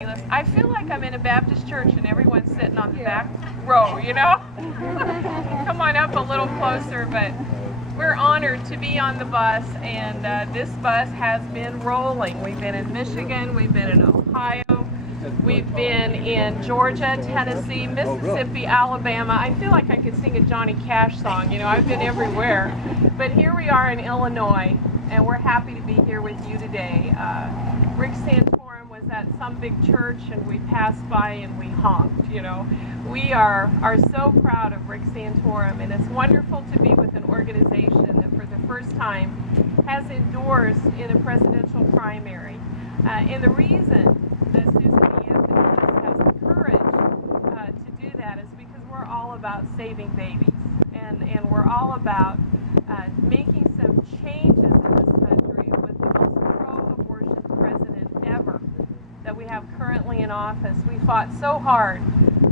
I feel like I'm in a Baptist church and everyone's sitting on the back row, you know? Come on up a little closer, but we're honored to be on the bus, and this bus has been rolling. We've been in Michigan, we've been in Ohio, we've been in Georgia, Tennessee, Mississippi, Alabama. I feel like I could sing a Johnny Cash song, you know, I've been everywhere. But here we are in Illinois, and we're happy to be here with you today. Rick Santorum was at some big church, and we passed by and we honked, you know. We are so proud of Rick Santorum, and it's wonderful to be with an organization that for the first time has endorsed in a presidential primary. And the reason that Susan B. Anthony has the courage to do that is because we're all about saving babies, and we're all about making some changes in this country with the most pro-abortion president ever that we have currently in office. We fought so hard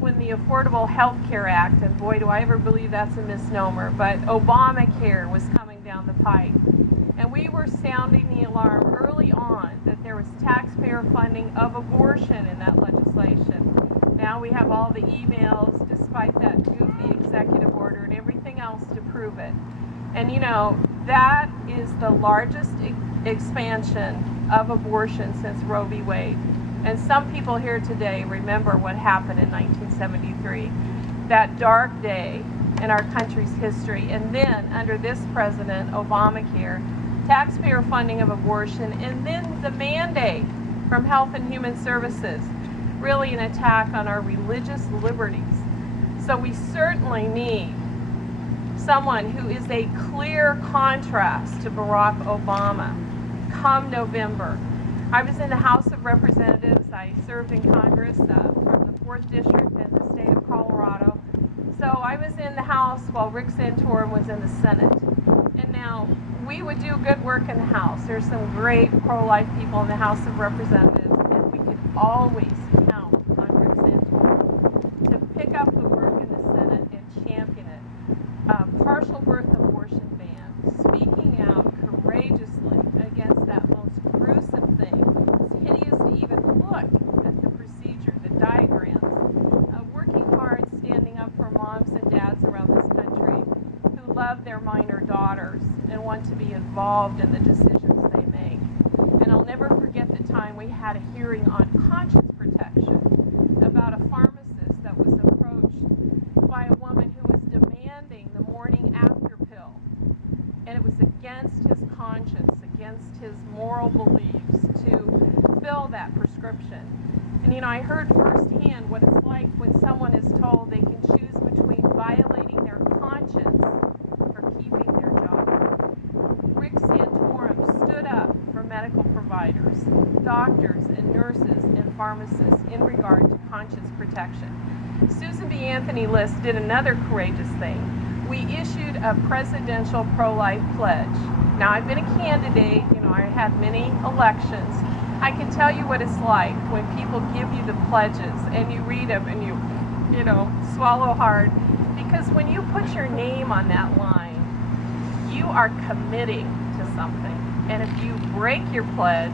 when the Affordable Health Care Act, and boy do I ever believe that's a misnomer, but Obamacare was coming down the pike. And we were sounding the alarm early on that there was taxpayer funding of abortion in that legislation. Now we have all the emails, despite that goofy executive order and everything else to prove it. And you know, that is the largest expansion of abortion since Roe v. Wade. And some people here today remember what happened in 1973, that dark day in our country's history. And then, under this president, Obamacare, taxpayer funding of abortion, and then the mandate from Health and Human Services, really an attack on our religious liberties. So we certainly need someone who is a clear contrast to Barack Obama come November. I was in the House of Representatives. I served in Congress from the 4th District in the state of Colorado. So I was in the House while Rick Santorum was in the Senate. And now, we would do good work in the House. There's some great pro-life people in the House of Representatives, and we could always count on Rick Santorum to pick up the work in the Senate and champion it. Partial birth abortion ban, speaking out courageously against that most gruesome thing. It's hideous to even look at the procedure, the diagrams. Working hard, standing up for moms and dads around this country who love their minor daughters and want to be involved in the decisions they make. And I'll never forget the time we had a hearing on conscience protection about a pharmacist that was approached by a woman who was demanding the morning after pill. And it was against his conscience, against his moral beliefs to fill that prescription. And you know, I heard firsthand what it's like when someone is told they can choose between violating their conscience or keeping their job. Rick Santorum stood up for medical providers, doctors and nurses and pharmacists in regard to conscience protection. Susan B. Anthony List did another courageous thing. We issued a presidential pro-life pledge. Now, I've been a candidate, you know, I had many elections. I can tell you what it's like when people give you the pledges and you read them and you know, swallow hard. Because when you put your name on that line, you are committing to something. And if you break your pledge,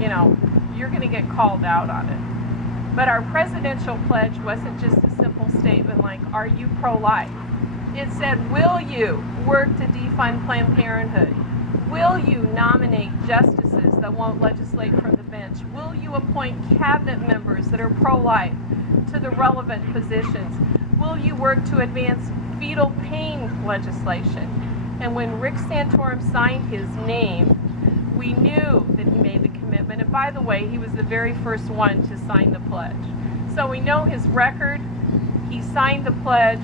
you know, you're going to get called out on it. But our presidential pledge wasn't just a simple statement like, are you pro-life? It said, will you work to defund Planned Parenthood? Will you nominate justices that won't legislate from the bench? Will you appoint cabinet members that are pro-life to the relevant positions? Will you work to advance fetal pain legislation? And when Rick Santorum signed his name, we knew that he made the commitment. And by the way, he was the very first one to sign the pledge. So we know his record. He signed the pledge.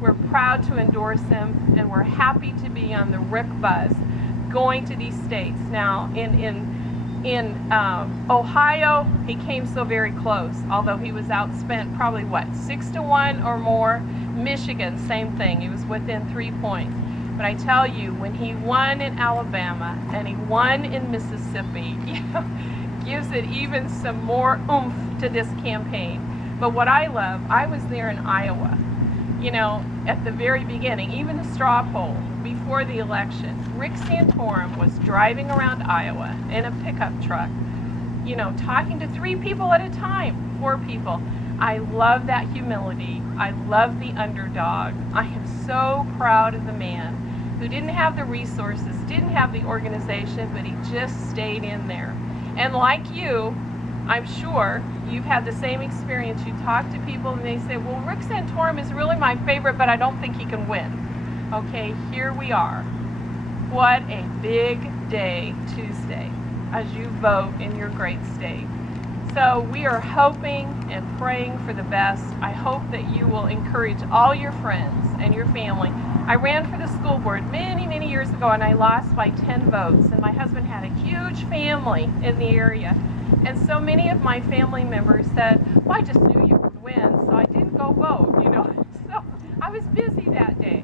We're proud to endorse him, and we're happy to be on the Rick bus going to these states. Now, in Ohio, he came so very close, although he was outspent probably, what, 6-1 or more. Michigan, same thing. He was within 3 points. But I tell you, when he won in Alabama and he won in Mississippi, you know, gives it even some more oomph to this campaign. But what I love, I was there in Iowa, you know, at the very beginning, even the straw poll before the election. Rick Santorum was driving around Iowa in a pickup truck talking to 3 people at a time, 4 people. I love that humility. I love the underdog. I am so proud of the man who didn't have the resources, didn't have the organization, but he just stayed in there. And like you, I'm sure you've had the same experience. You talk to people and they say, well, Rick Santorum is really my favorite, but I don't think he can win. Okay, here we are. What a big day Tuesday as you vote in your great state. So we are hoping and praying for the best. I hope that you will encourage all your friends and your family. I ran for the school board many, many years ago, and I lost by 10 votes. And my husband had a huge family in the area. And so many of my family members said, well, I just knew you would win, so I didn't go vote, So I was busy that day.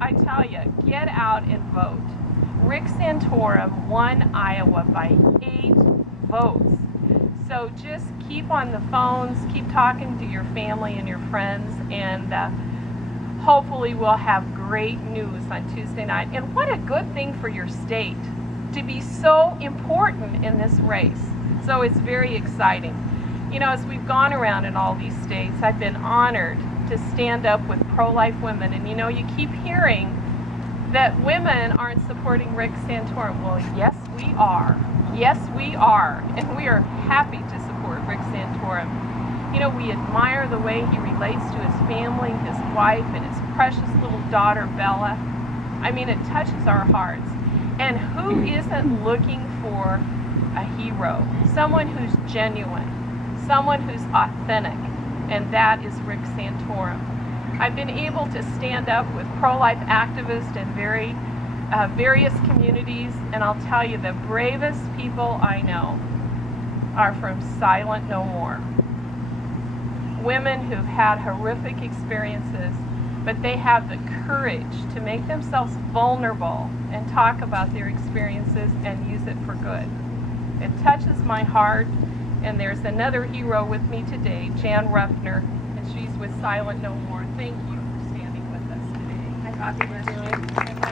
I tell you, get out and vote. Rick Santorum won Iowa by 8 votes. So just keep on the phones, keep talking to your family and your friends, and hopefully we'll have great news on Tuesday night. And what a good thing for your state to be so important in this race. So it's very exciting. As we've gone around in all these states, I've been honored to stand up with pro-life women. And you keep hearing that women aren't supporting Rick Santorum. Well, yes, we are. Yes, we are. And we are happy to support Rick Santorum. We admire the way he relates to his family, his wife, and his precious little daughter, Bella. I mean, it touches our hearts. And who isn't looking for a hero? Someone who's genuine, someone who's authentic, and that is Rick Santorum. I've been able to stand up with pro-life activists in various communities, and I'll tell you, the bravest people I know are from Silent No More. Women who've had horrific experiences, but they have the courage to make themselves vulnerable and talk about their experiences and use it for good. It touches my heart, and there's another hero with me today, Jan Ruffner, and she's with Silent No More. Thank you for standing with us today. God bless you.